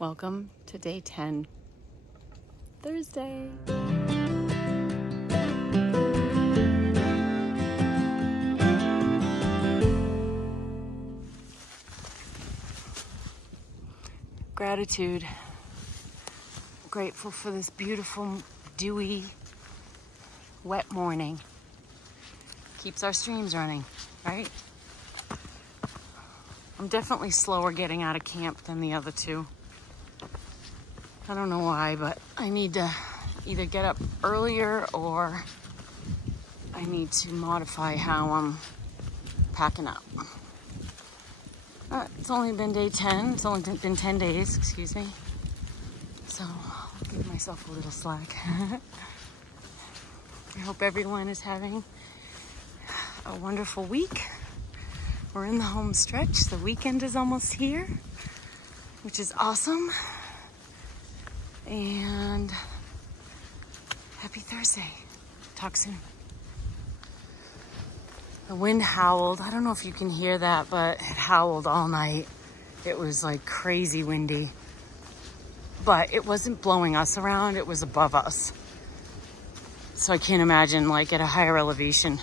Welcome to day 10, Thursday. Gratitude. Grateful for this beautiful, dewy, wet morning. Keeps our streams running, right? I'm definitely slower getting out of camp than the other two. I don't know why, but I need to either get up earlier or I need to modify how I'm packing up. It's only been day 10. It's only been 10 days, excuse me. So I'll give myself a little slack. I hope everyone is having a wonderful week. We're in the home stretch. The weekend is almost here, which is awesome. And happy Thursday. Talk soon. The wind howled. I don't know if you can hear that, but it howled all night. It was like crazy windy. But it wasn't blowing us around. It was above us. So I can't imagine, like, at a higher elevation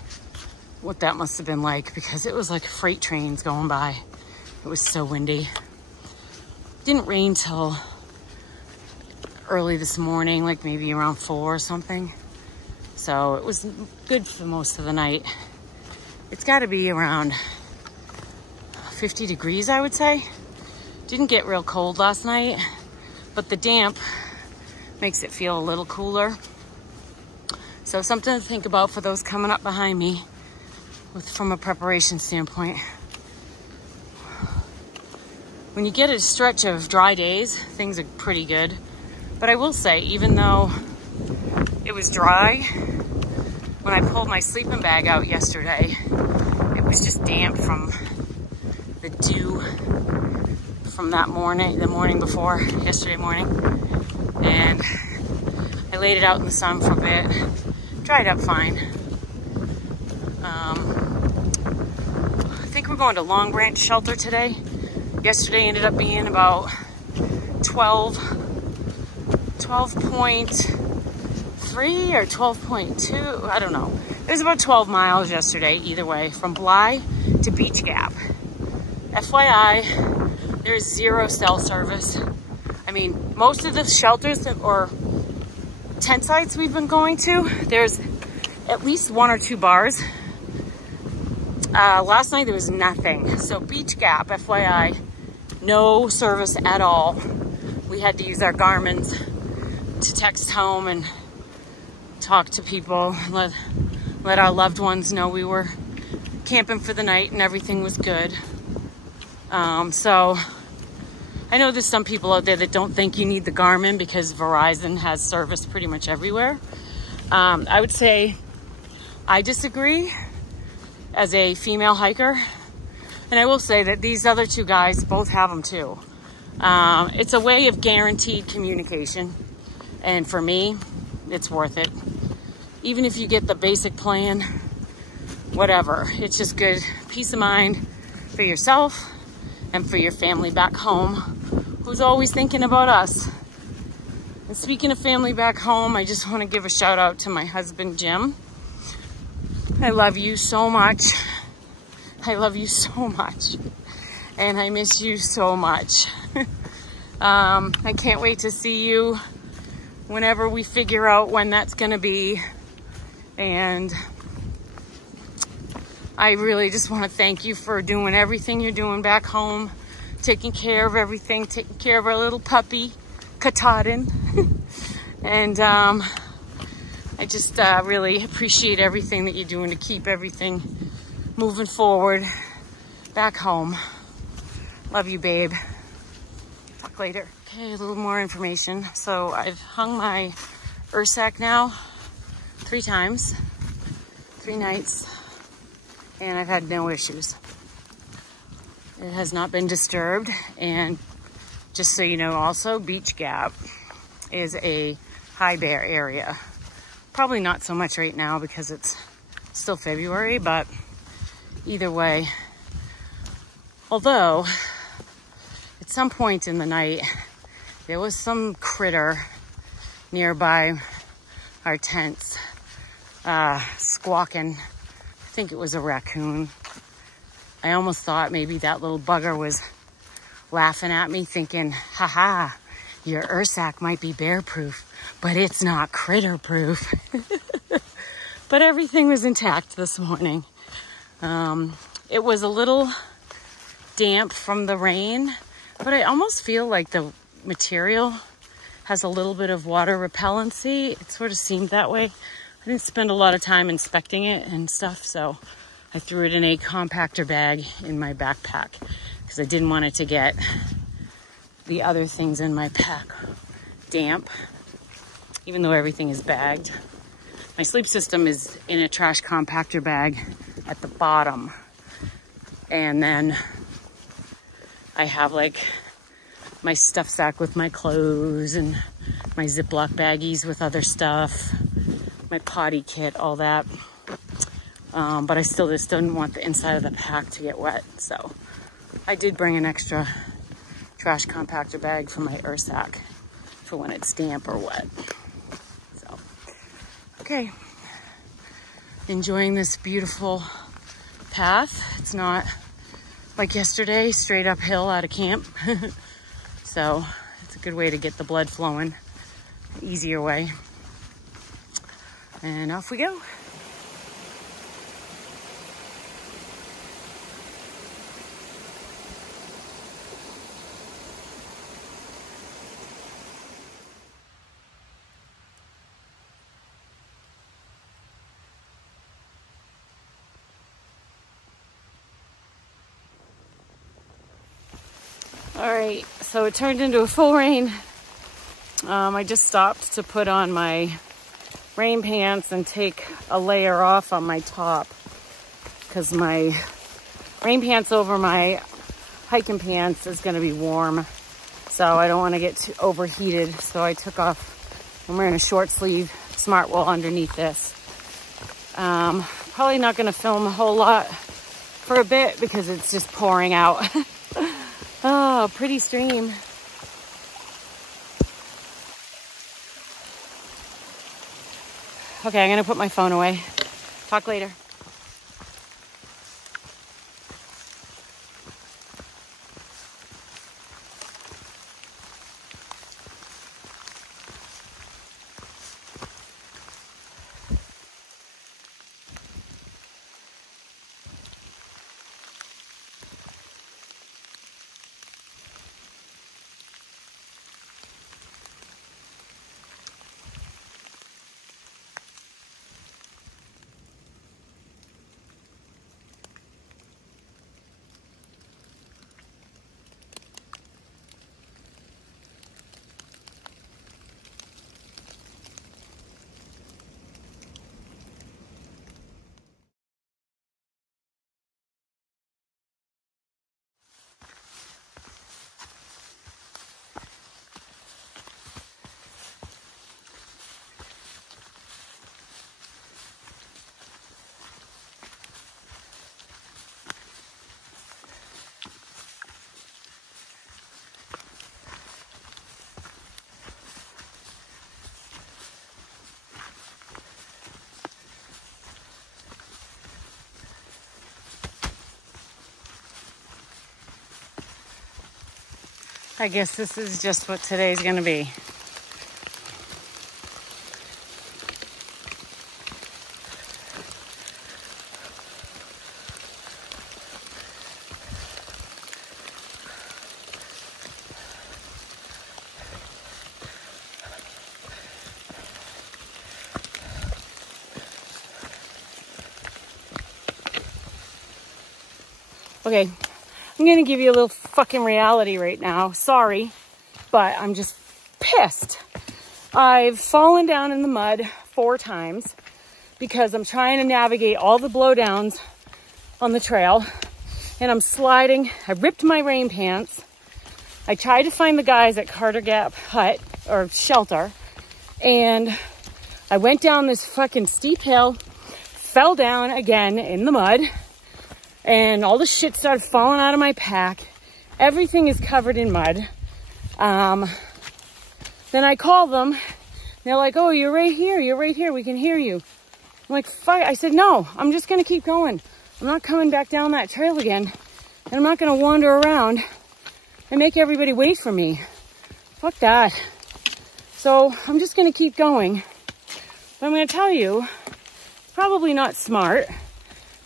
what that must have been like, because it was like freight trains going by. It was so windy. Didn't rain till early this morning, like maybe around 4 or something. So it was good for most of the night. It's got to be around 50 degrees, I would say. Didn't get real cold last night, but the damp makes it feel a little cooler. So something to think about for those coming up behind me from a preparation standpoint. When you get a stretch of dry days, things are pretty good. But I will say, even though it was dry, when I pulled my sleeping bag out yesterday, it was just damp from the dew from that morning, the morning before, yesterday morning. And I laid it out in the sun for a bit, dried up fine. I think we're going to Long Branch Shelter today. Yesterday ended up being about 12.3 or 12.2, I don't know. It was about 12 miles yesterday, either way, from Bly to Beech Gap. FYI, there's 0 cell service. I mean, most of the shelters or tent sites we've been going to, there's at least 1 or 2 bars. Last night there was nothing. So Beech Gap, FYI, no service at all. We had to use our Garmin's to text home and talk to people, let our loved ones know we were camping for the night and everything was good. So I know there's some people out there that don't think you need the Garmin because Verizon has service pretty much everywhere. I would say I disagree as a female hiker. And I will say that these other 2 guys both have them too. It's a way of guaranteed communication. And for me, it's worth it. Even if you get the basic plan, whatever. It's just good peace of mind for yourself and for your family back home, who's always thinking about us. And speaking of family back home, I just want to give a shout out to my husband, Jim. I love you so much. I love you so much. And I miss you so much. I can't wait to see you whenever we figure out when that's going to be. And I really just want to thank you for doing everything you're doing back home, taking care of everything, taking care of our little puppy, Katahdin. And I just really appreciate everything that you're doing to keep everything moving forward back home. Love you, babe. Talk later. Okay, a little more information. So I've hung my Ursack now 3 times, 3 nights, and I've had no issues. It has not been disturbed. And just so you know, also Beech Gap is a high bear area. Probably not so much right now because it's still February, but either way. Although, at some point in the night, there was some critter nearby our tents, squawking. I think it was a raccoon. I almost thought maybe that little bugger was laughing at me, thinking, haha, your Ursack might be bear proof, but it's not critter proof. But everything was intact this morning. It was a little damp from the rain, but I almost feel like the material has a little bit of water repellency. It sort of seemed that way. I didn't spend a lot of time inspecting it and stuff, so I threw it in a compactor bag in my backpack because I didn't want it to get the other things in my pack damp, even though everything is bagged. My sleep system is in a trash compactor bag at the bottom. And then I have like my stuff sack with my clothes and my Ziploc baggies with other stuff, my potty kit, all that. But I still just didn't want the inside of the pack to get wet. So I did bring an extra trash compactor bag for my Ursack for when it's damp or wet. So, okay. Enjoying this beautiful path. It's not like yesterday, straight uphill out of camp. So it's a good way to get the blood flowing, easier way. And off we go. All right, so it turned into a full rain. I just stopped to put on my rain pants and take a layer off on my top because my rain pants over my hiking pants is going to be warm. So I don't want to get too overheated. So I took off, I'm wearing a short sleeve Smartwool underneath this. Probably not going to film a whole lot for a bit because it's just pouring out. Oh, pretty stream. Okay, I'm gonna put my phone away. Talk later. I guess this is just what today's gonna be. Okay, I'm gonna give you a little fucking reality right now. Sorry, but I'm just pissed. I've fallen down in the mud 4 times because I'm trying to navigate all the blowdowns on the trail and I'm sliding. I ripped my rain pants. I tried to find the guys at Carter Gap hut or shelter and I went down this fucking steep hill, fell down again in the mud, and all the shit started falling out of my pack. Everything is covered in mud. Then I call them. They're like, oh, you're right here. You're right here. We can hear you. I'm like, fuck. I said, no, I'm just going to keep going. I'm not coming back down that trail again. And I'm not going to wander around and make everybody wait for me. Fuck that. So I'm just going to keep going. But I'm going to tell you, probably not smart,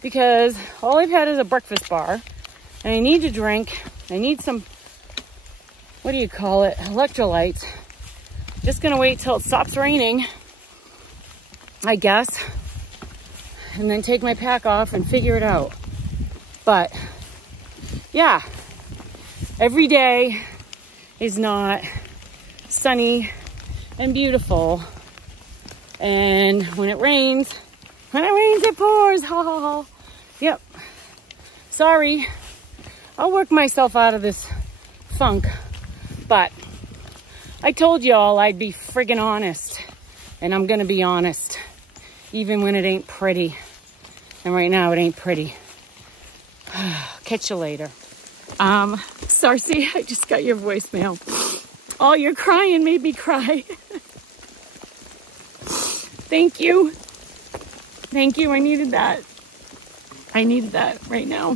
because all I've had is a breakfast bar, and I need to drink. I need some, what do you call it, electrolytes. Just going to wait till it stops raining, I guess, and then take my pack off and figure it out. But yeah, every day is not sunny and beautiful. And when it rains, it pours. Ha ha ha. Yep. Sorry. I'll work myself out of this funk. But I told y'all I'd be friggin' honest. And I'm gonna be honest. Even when it ain't pretty. And right now it ain't pretty. Catch you later. Sarcy, I just got your voicemail. All your crying made me cry. Thank you. Thank you. I needed that. I needed that right now.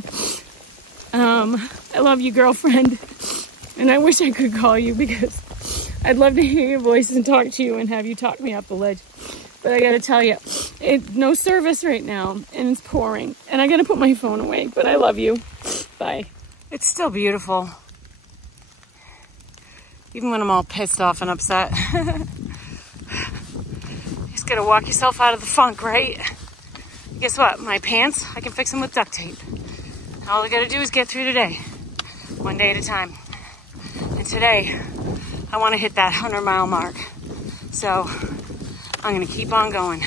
I love you, girlfriend. And I wish I could call you because I'd love to hear your voice and talk to you and have you talk me up the ledge. But I gotta tell you, no service right now and it's pouring. And I gotta put my phone away, but I love you. Bye. It's still beautiful. Even when I'm all pissed off and upset. Just gotta walk yourself out of the funk, right? Guess what? My pants, I can fix them with duct tape. All I gotta do is get through today. One day at a time. And today, I wanna hit that 100-mile mark. So, I'm gonna keep on going.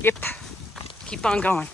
Yep, keep on going.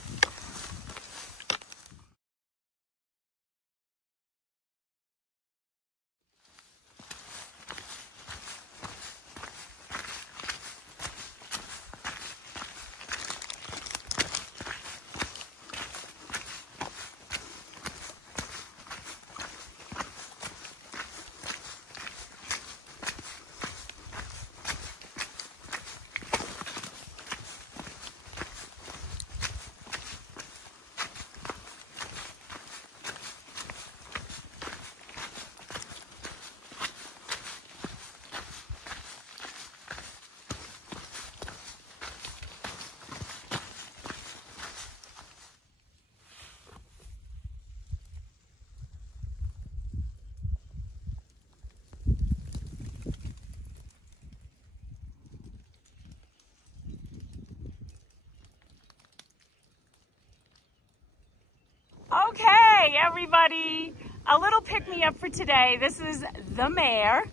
Okay, everybody, a little pick-me-up for today. This is the mayor,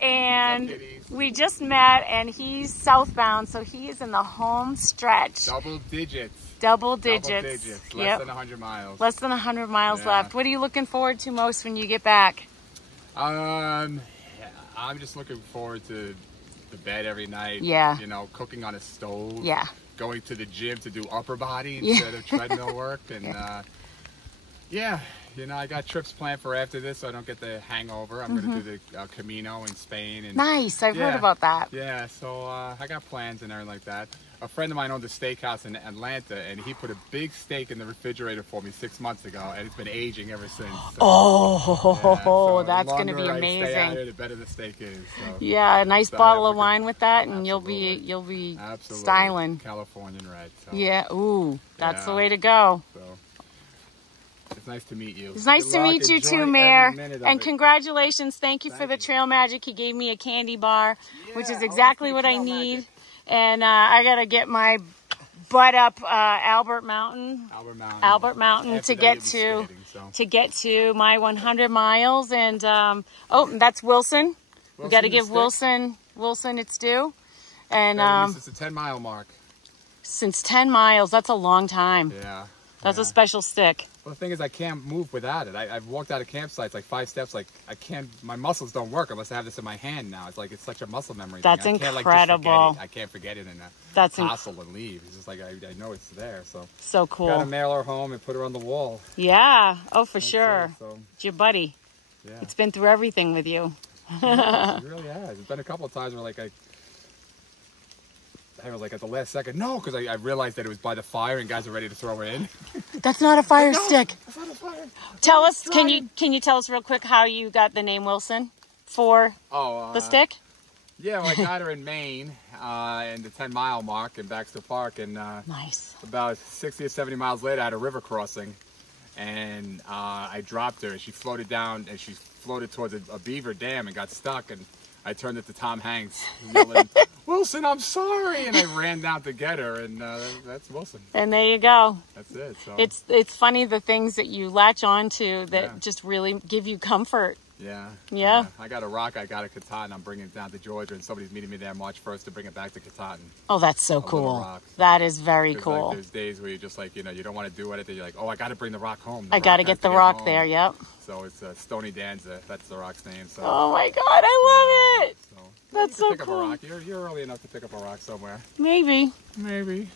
and we just met, and he's southbound, so he is in the home stretch. Double digits. Double digits. Less than 100 miles. Less than 100 miles left. What are you looking forward to most when you get back? I'm just looking forward to the bed every night. Yeah. You know, cooking on a stove. Yeah. Going to the gym to do upper body instead of treadmill work. And yeah, you know, I got trips planned for after this so I don't get the hangover. I'm going to do the Camino in Spain. And nice. I've heard about that. Yeah, so I got plans and everything like that. A friend of mine owned a steakhouse in Atlanta, and he put a big steak in the refrigerator for me 6 months ago, and it's been aging ever since. So, so that's going to be amazing. I stay out here, the better the steak is. So. Yeah, a nice bottle of wine with that, and you'll be styling. Californian red. So. Yeah, ooh, that's the way to go. So. It's nice to meet you. It's nice to meet you too, Mayor. And congratulations. Thank you for the trail magic. He gave me a candy bar, which is exactly what I need. Magic. And I got to get my butt up Albert Mountain to get to my 100 miles. And that's Wilson. We got to give Wilson its due. And it's a 10-mile mark. Since 10 miles, that's a long time. Yeah. That's a special stick. Well, the thing is, I can't move without it. I've walked out of campsites like 5 steps. Like I can't. My muscles don't work unless I have this in my hand now. It's like it's such a muscle memory. That's thing. incredible. I can't forget it in a that's parcel and leave. It's just like I know it's there. So cool. Got to mail her home and put her on the wall. Yeah. Oh, for sure. So. It's your buddy. Yeah. It's been through everything with you. It really has. It's been a couple of times where like I was like at the last second, no, because I realized that it was by the fire and guys are ready to throw it in. That's not a fire stick. That's not a fire. Tell us, can you tell us real quick how you got the name Wilson for the stick? Yeah, well, I got her in Maine, in the 10-mile mark in Baxter Park, and nice. About 60 or 70 miles later, I had a river crossing, and I dropped her. She floated down, and she floated towards a beaver dam and got stuck, and I turned it to Tom Hanks, yelling, Wilson, I'm sorry, and I ran down to get her, and that's Wilson. And there you go. That's it. So it's funny the things that you latch onto that just really give you comfort. Yeah. I got a rock I got at Katahdin. I'm bringing it down to Georgia, and somebody's meeting me there March 1st to bring it back to Katahdin. Oh, that's so cool. Rock, so that is very cool. Like, there's days where you're just like, you don't want to do anything. You're like, oh, I got to bring the rock home. I got to get the rock there, yep. So it's Stony Danza. That's the rock's name. So. Oh, my God. I love it. So, that's so pick cool. Up a rock. You're early enough to pick up a rock somewhere. Maybe. Maybe.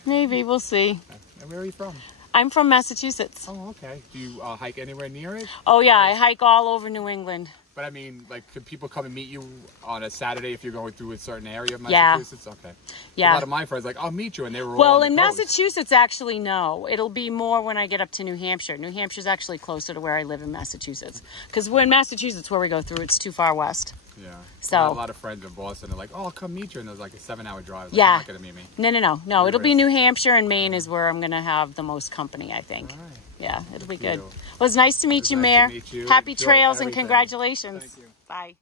We'll see. And where are you from? I'm from Massachusetts. Oh, okay. Do you hike anywhere near it? Oh, yeah. I hike all over New England. But I mean, like, could people come and meet you on a Saturday if you're going through a certain area of Massachusetts? Yeah. Okay. Yeah. A lot of my friends like, I'll meet you, and they were all well, in Massachusetts, actually, no. It'll be more when I get up to New Hampshire. New Hampshire's actually closer to where I live in Massachusetts. Because in Massachusetts, where we go through, it's too far west. Yeah. So I have a lot of friends in Boston. They're like, oh, I'll come meet you. And there's like a 7-hour drive. Like, yeah. You're not going to meet me. No. It'll be New Hampshire and Maine is where I'm going to have the most company, I think. All right. Yeah, it'll be good. Well, it's nice to meet you, Mayor. Happy trails and congratulations. Thank you. Bye.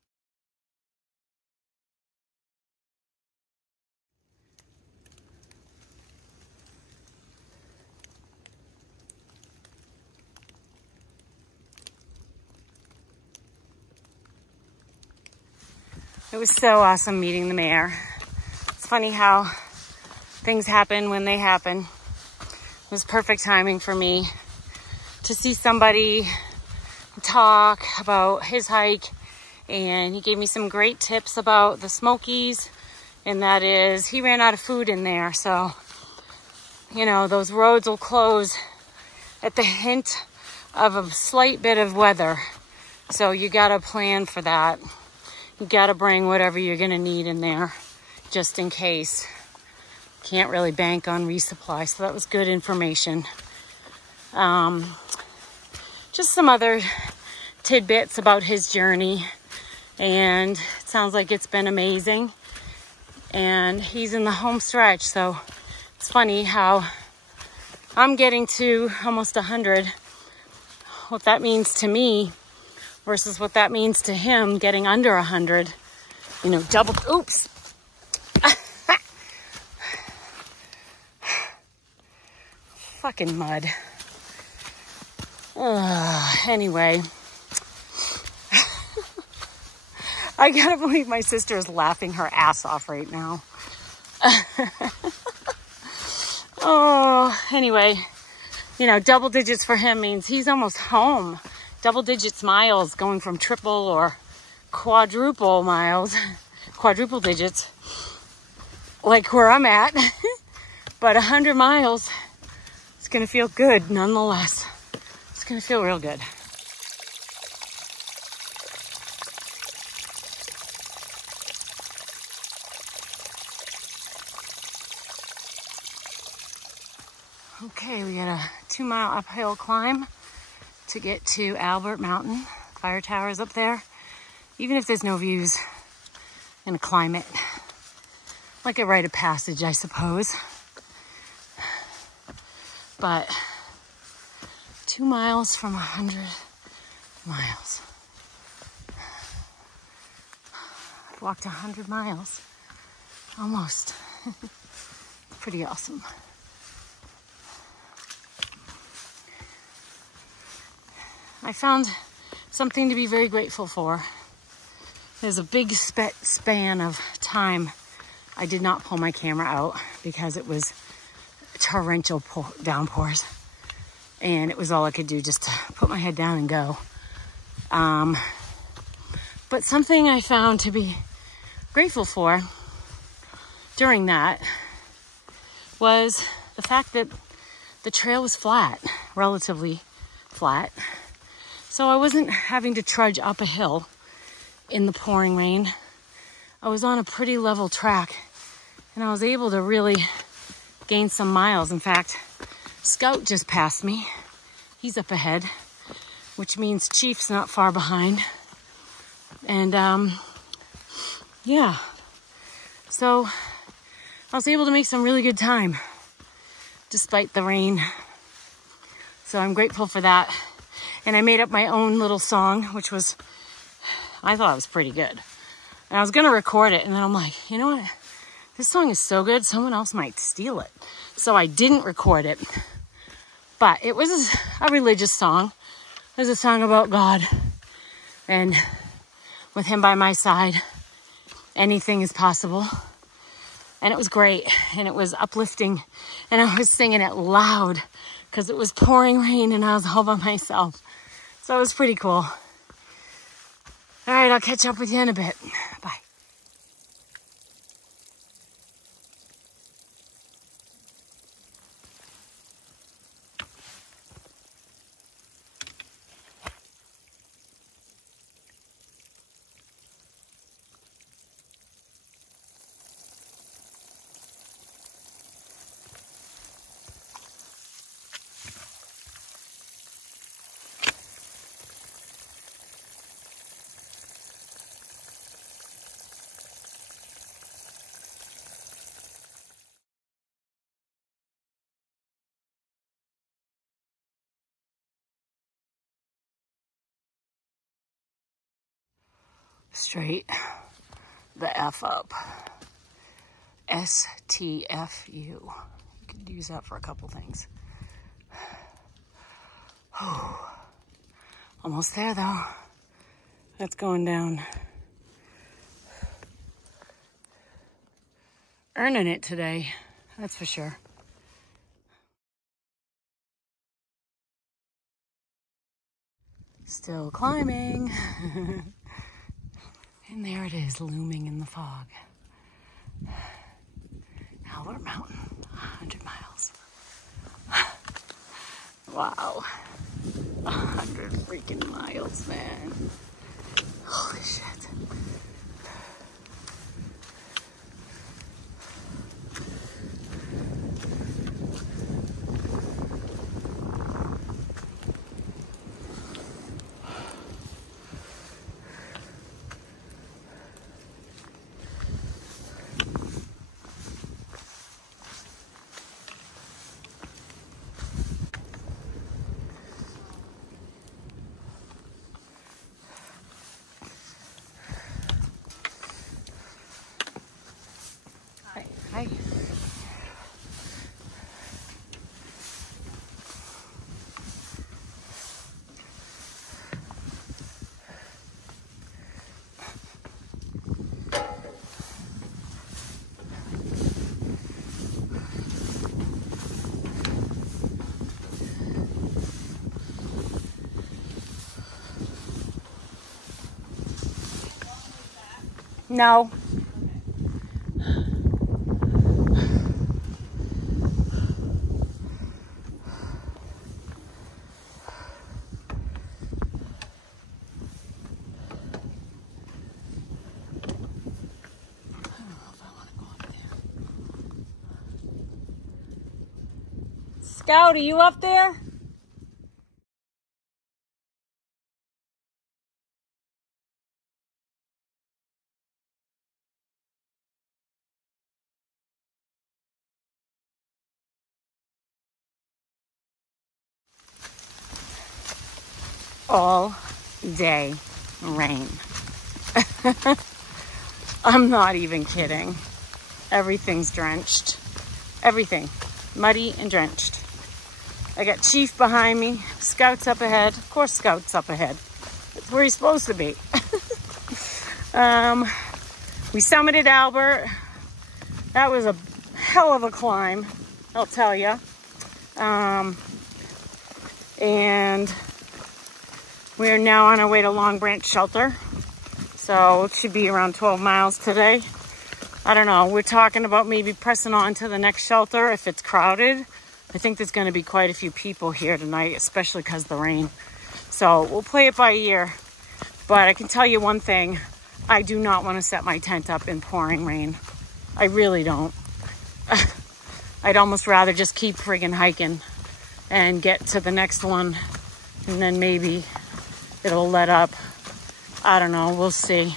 It was so awesome meeting the mayor. It's funny how things happen when they happen. It was perfect timing for me to see somebody talk about his hike, and he gave me some great tips about the Smokies, and that is he ran out of food in there, so those roads will close at the hint of a slight bit of weather, so you gotta plan for that. You gotta bring whatever you're gonna need in there just in case. Can't really bank on resupply, so that was good information. Just some other tidbits about his journey, and it sounds like it's been amazing, and he's in the home stretch, so it's funny how I'm getting to almost 100, what that means to me versus what that means to him getting under 100, double, oops. Fucking mud. Anyway, I gotta believe my sister is laughing her ass off right now. Anyway, double digits for him means he's almost home. Double digits miles going from triple or quadruple digits, like where I'm at. But 100 miles, it's gonna feel good nonetheless. It's gonna feel real good. Okay, we got a 2-mile uphill climb to get to Albert Mountain. Fire tower's up there. Even if there's no views, I'm gonna climb it. Like a rite of passage, I suppose. But 2 miles from 100 miles. I've walked 100 miles. Almost. Pretty awesome. I found something to be very grateful for. There's a big span of time I did not pull my camera out because it was torrential downpours, and it was all I could do just to put my head down and go. But something I found to be grateful for during that was the fact that the trail was flat, relatively flat. So I wasn't having to trudge up a hill in the pouring rain. I was on a pretty level track and I was able to really gain some miles. In fact, Scout just passed me. He's up ahead, which means Chief's not far behind. And yeah, so I was able to make some really good time despite the rain. So I'm grateful for that. And I made up my own little song, which was, I thought it was pretty good. And I was going to record it, and then I'm like, you know what? This song is so good, someone else might steal it. So I didn't record it. But it was a religious song. It was a song about God. And with him by my side, anything is possible. And it was great. And it was uplifting. And I was singing it loud because it was pouring rain and I was all by myself. So it was pretty cool. All right, I'll catch up with you in a bit. Bye. Straight the F up. STFU. You could use that for a couple things. Almost there though. That's going down. Earning it today, that's for sure. Still climbing. And there it is, looming in the fog. Albert Mountain, 100 miles. Wow. 100 freaking miles, man. Holy shit. Hi. No. Scout, are you up there? All day rain. I'm not even kidding. Everything's drenched. Everything. Muddy and drenched. I got Chief behind me. Scout's up ahead. Of course Scout's up ahead. That's where he's supposed to be. We summited Albert. That was a hell of a climb, I'll tell you. And we're now on our way to Long Branch Shelter. So it should be around 12 miles today. I don't know. We're talking about maybe pressing on to the next shelter if it's crowded. I think there's going to be quite a few people here tonight, especially because of the rain. So we'll play it by ear. But I can tell you one thing. I do not want to set my tent up in pouring rain. I really don't. I'd almost rather just keep friggin' hiking and get to the next one, and then maybe it'll let up. I don't know, we'll see.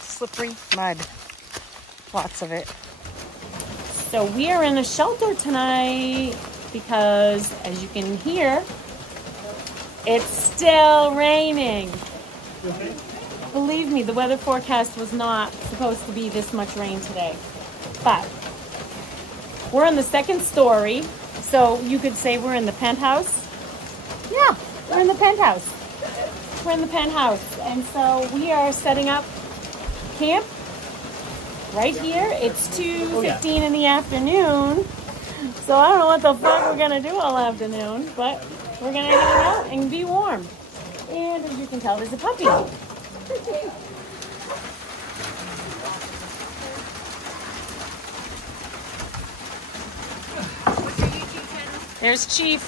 Slippery mud, lots of it. So we are in a shelter tonight because, as you can hear, it's still raining. Believe me, the weather forecast was not supposed to be this much rain today. But we're on the second story, so you could say we're in the penthouse. Yeah, we're in the penthouse. We're in the penthouse. And so we are setting up camp right here. It's 2:15 in the afternoon. So I don't know what the fuck we're gonna do all afternoon, but we're gonna hang out and be warm. And as you can tell, there's a puppy. There's Chief.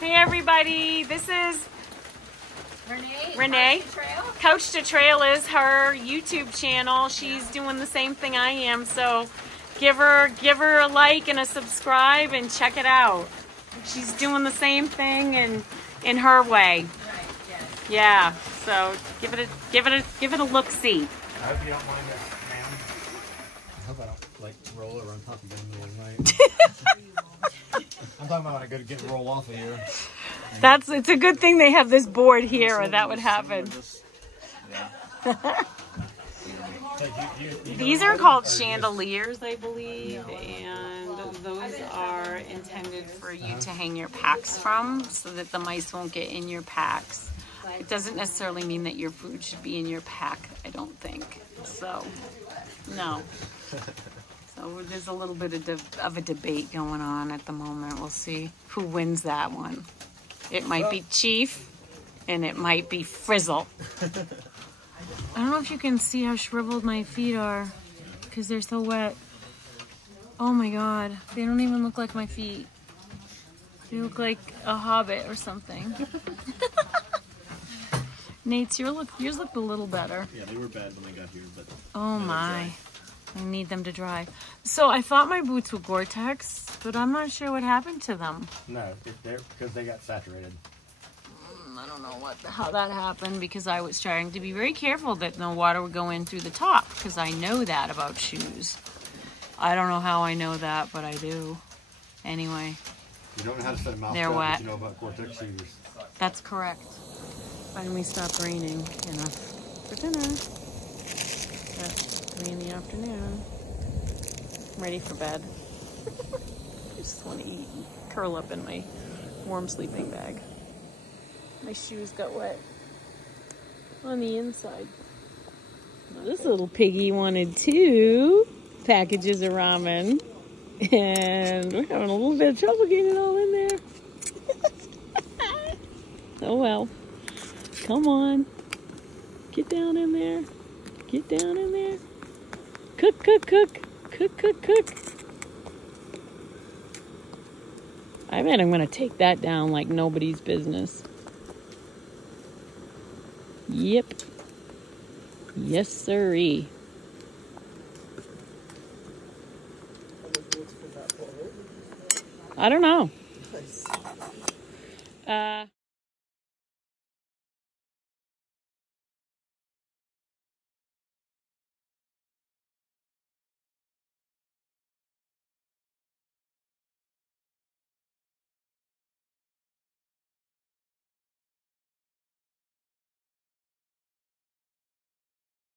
Hey everybody, this is Renee. Couch to Trail is her YouTube channel. She's doing the same thing I am, so give her a like and a subscribe and check it out. She's doing the same thing in her way. Yeah, so give it a look-see. I hope you don't mind that, ma'am. I hope I don't like roll over on top of you in the middle of the night. I'm talking about when I go to get roll off of here. It's a good thing they have this board here, or that would happen. These are called chandeliers, I believe, and those are intended for you to hang your packs from so that the mice won't get in your packs. It doesn't necessarily mean that your food should be in your pack, I don't think. So, no. So there's a little bit of a debate going on at the moment. We'll see who wins that one. It might be Chief, and it might be Frizzle. I don't know if you can see how shriveled my feet are because they're so wet. Oh my God, they don't even look like my feet. They look like a hobbit or something. Nate's, yours looked a little better. Yeah, they were bad when I got here, but... Oh my. I need them to dry. So I thought my boots were Gore-Tex, but I'm not sure what happened to them. No, they're because they got saturated. I don't know how that happened because I was trying to be very careful that no water would go in through the top because I know that about shoes. I don't know how I know that, but I do. Anyway. You don't know how to set a mouth they're shut, wet. but you know about Gore-Tex shoes. That's correct. Finally stopped raining enough for dinner. At 3 in the afternoon. I'm ready for bed. I just want to eat and curl up in my warm sleeping bag. My shoes got wet on the inside. Now this little piggy wanted 2 packages of ramen. And we're having a little bit of trouble getting it all in there. Oh well. Come on. Get down in there. Get down in there. Cook, cook, cook. Cook, cook, cook. I bet I'm going to take that down like nobody's business. Yep. Yes, sirree. I don't know.